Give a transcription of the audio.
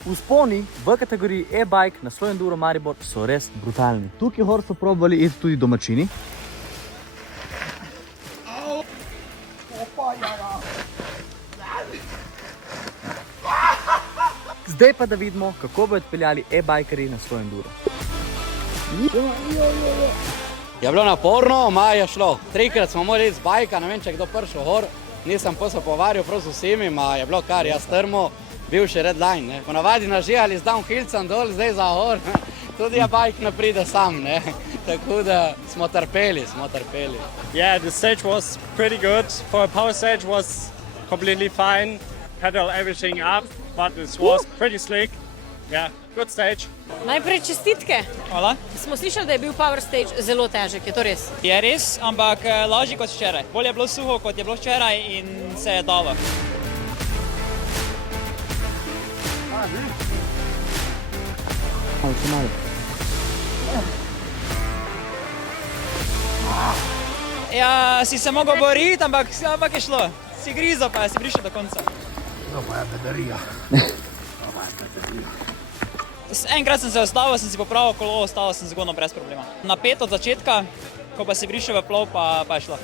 Vzponi v kategoriji e-bike na svoj Enduro Maribor so res brutalni. Tukaj gor so probali iti tudi domačini. Zdaj pa da vidimo, kako bodo odpeljali e-bikeri na svoj Enduro. Je bilo naporno, maj je šlo. 3-krat smo morali iti z bajka, ne vem, če je kdo prišel gor. Nisem posel povarjal prav z vsemi, je bilo kar jaz strmo, bil še redline. Ne. Ponavadi nažijali z downhillcem dol, zdaj za gor. Tudi bajk ne pride sam, ne. Tako da smo trpeli. Yeah, the stage was pretty good. For a power stage was completely fine. Pedal everything up, but it was pretty slick. Yeah, good stage. Najprej čestitke. Hvala. Smo slišali, da je bil Power Stage zelo težek, je to res? Je res, ampak lažji kot včeraj. Bolje je bilo suho, kot je bilo včeraj in se je dalo. Ja, si se mogel boriti, ampak je šlo. Si grizo, pa si prišel do konca. Enkrat sem se ustavil, sem si popravil kolo, ostalo sem zgodno brez problema. Napet od začetka, ko pa si prišel v plov, pa je šlo.